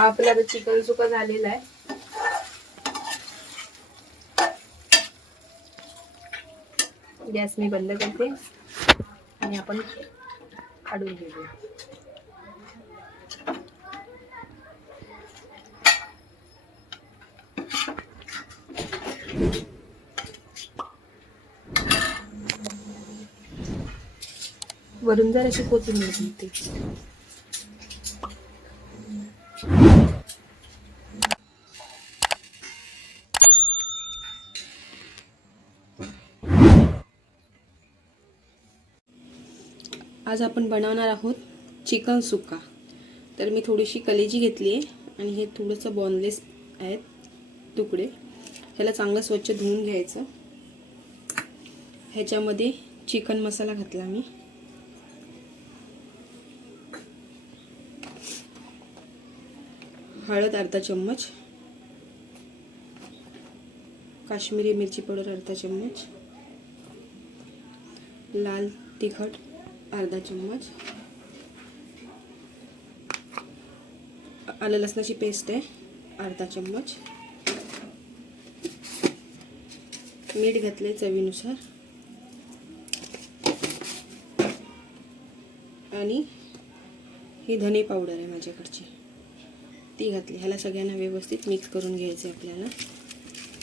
आपला तर चिकन सुका झालेला आहे. गॅस मी बंद करते आणि आपण काढून घेऊया. वरून जर अशी कोथिंबीर घालते. आज आपण बनवणार आहोत चिकन सुक्का. तर मी थोडीशी कलेजी घेतली आहे आणि हे थोडंसं बोनलेस आहेत तुकडे. ह्याला चांगलं स्वच्छ धुवून घ्यायचं. ह्याच्यामध्ये चिकन मसाला घातला मी. हळद अर्धा चम्मच, काश्मीरी मिरची पावडर अर्धा चम्मच, लाल तिखट अर्धा चम्मच, आलं लसणाची पेस्ट आहे अर्धा चम्मच, मीठ घातले चवीनुसार आणि ही धने पावडर आहे माझ्याकडची ती घातली. ह्याला सगळ्यांना व्यवस्थित मिक्स करून घ्यायचं आहे आपल्याला.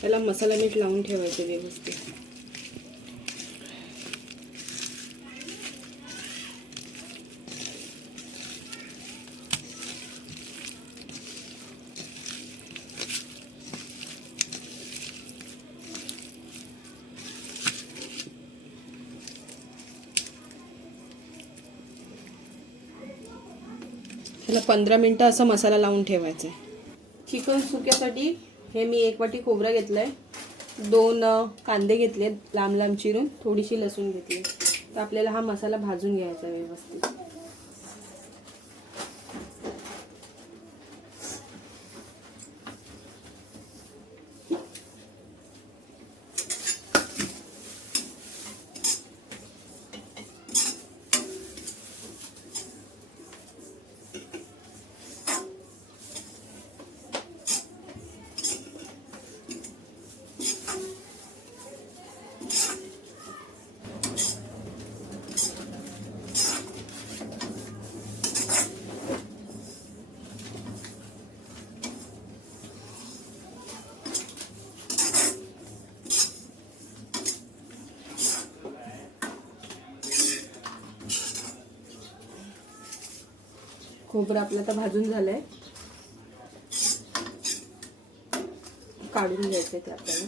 त्याला मसाला मीठ लावून ठेवायचं व्यवस्थित. ह्याला 15 मिनिटं असा मसाला लावून ठेवायचा आहे. चिकन सुक्यासाठी हे मी 1 वाटी खोबरा घेतलाय, 2 कांदे घेतले लांब लांब चिरून, थोडीशी लसूण घेतली. तर आपल्याला हा मसाला भाजून घ्यायचा व्यवस्थित. खोबरं आपलं आता भाजून झालंय, काढून घ्यायचंय ते आपल्याला.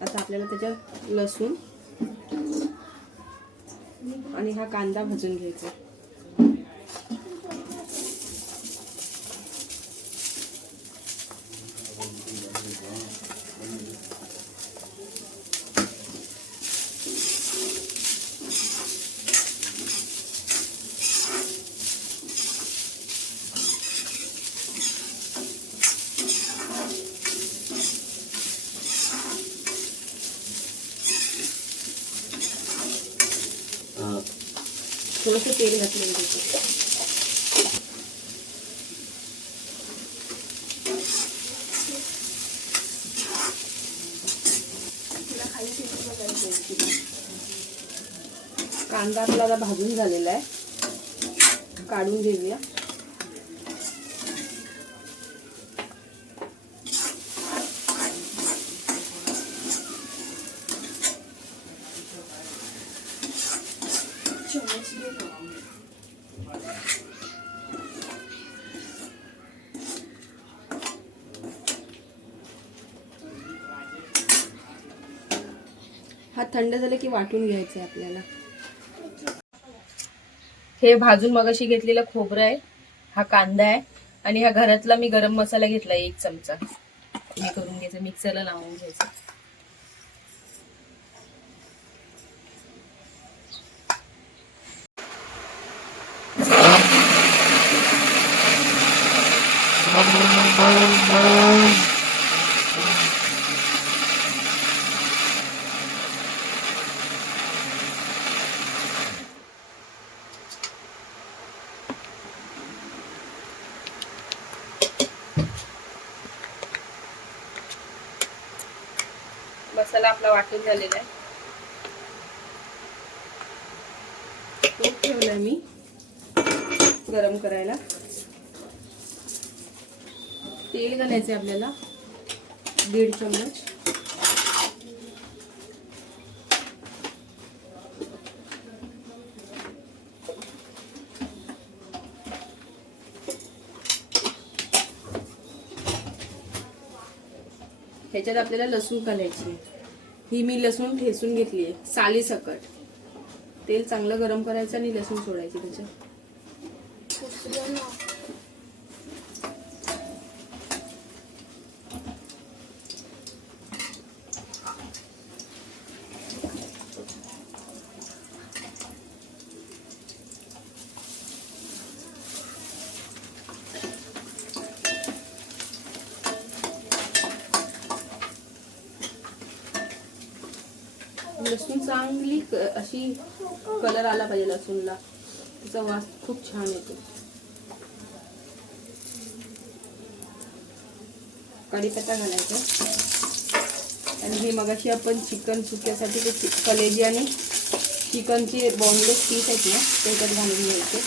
आता आपल्याला त्याच्यात लसूण आणि हा कांदा भाजून घ्यायचा. थोडंसं तेल घातलं त्याच्यात. कांदा आपला भाजून झालेला आहे, काढून घेऊया. हा थंड झाला की वाटून घ्यायचं आहे आपल्याला. हे भाजून मगाशी घेतलेला खोबरं आहे, हा कांदा आहे आणि हा घरातला मी गरम मसाला घेतला 1 चमचा. हे करून घ्यायचं, मिक्सरला लावून घ्यायचं. मसाला आपला वाटून झालेला आहे. तूप ठेवलंय मी गरम करायला. तेल घालायचे आपल्याला 1.5 चम्मच. ह्याच्यात आपल्याला लसूण घालायची. ही मी लसूण ठेचून घेतली आहे साली सकट. तेल चांगलं गरम करायचं आणि लसूण सोडायची त्याच्यात. लसूण चांगली अशी कलर आला पाहिजे लसूणला, त्याचा वास खूप छान येतो. कढीपत्ता घालायचा आणि हे मगाशी आपण चिकन सुक्यासाठी ते कलेजी आणि चिकनचे बॉनलेस पीस आहेत ना ते त्यात घालून घ्यायचे.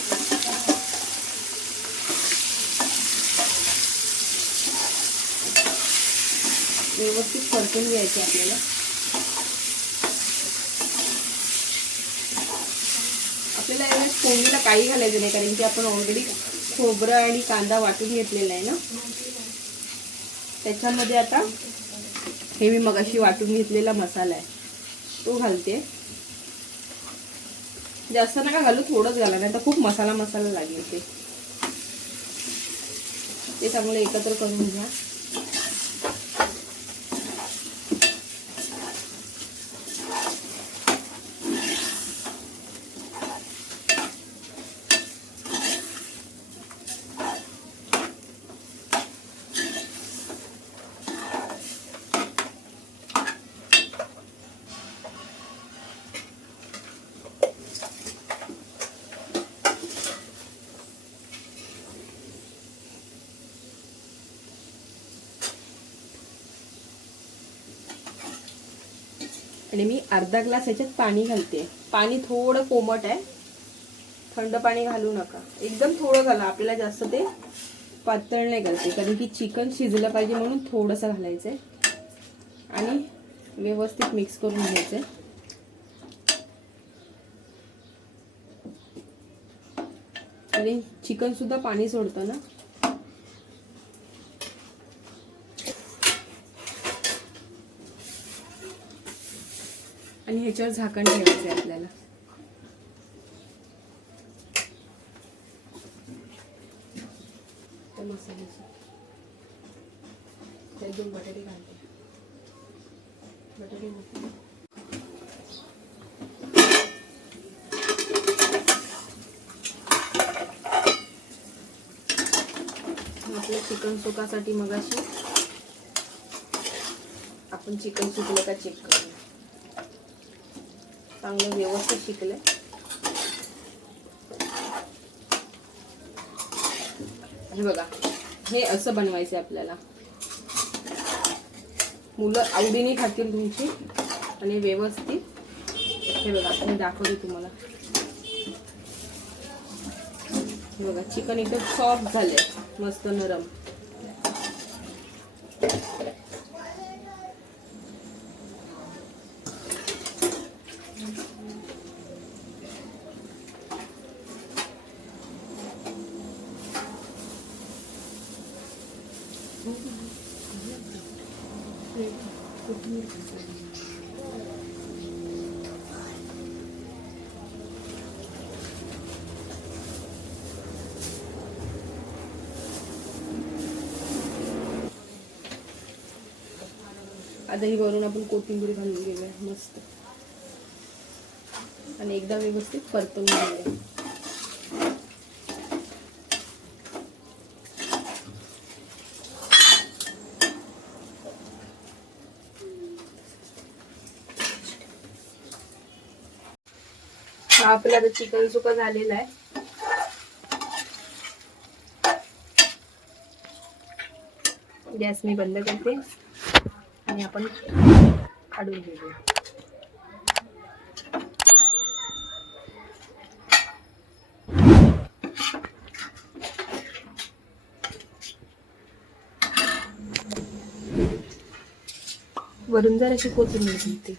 व्यवस्थित परतून घ्यायचे आपल्याला. आपल्याला यावेळेस फोडणीला काही घालायचं नाही, कारण की आपण ऑलरेडी खोबरं आणि कांदा वाटून घेतलेला आहे ना. त्याच्यामध्ये आता हे मी मगाशी वाटून घेतलेला मसाला आहे तो घालते. जास्त नका घालू, थोडंच घाला, नाही तर खूप मसाला मसाला लागेल. ते चांगलं एकत्र करून घ्या. आणि मी अर्धा ग्लास याच्यात पाणी घालते. पाणी थोडं कोमट आहे, थंड पाणी घालू नका, एकदम थोडं घाला. आपल्याला जास्त ते पातळ नाही घालते, कारण की चिकन शिजलं पाहिजे म्हणून थोडंसं घालायचंय आणि व्यवस्थित मिक्स करून घ्यायचंय. आणि चिकन सुद्धा पाणी सोडतं ना. आणि ह्याच्यावर झाकण ठेवायचं आहे आपल्याला. त्या मसाल्याची त्यात 2 बटाटे घालते. बटाटे आपल्या चिकन सुकासाठी मगाशी आपण चिकन शिकलं का चेक करूया. चांगलं व्यवस्थित शिकलंय. हे बघा, हे असं बनवायचं आपल्याला. मुलं आवडीने खातील तुमची. आणि व्यवस्थित हे बघा, आता मी दाखवते तुम्हाला. हे बघा, चिकन एकदम सॉफ्ट झालंय, मस्त नरम. आता ही वरून आपण कोथिंबीर घालून घेऊया मस्त. आणि एकदा व्यवस्थित परतून घेऊया. आपलं आता चिकन सुका झालेलं आहे. गॅस मी बंद करते आणि आपण काढून घेऊया. वरून जराशी कोथिंबीर घालते.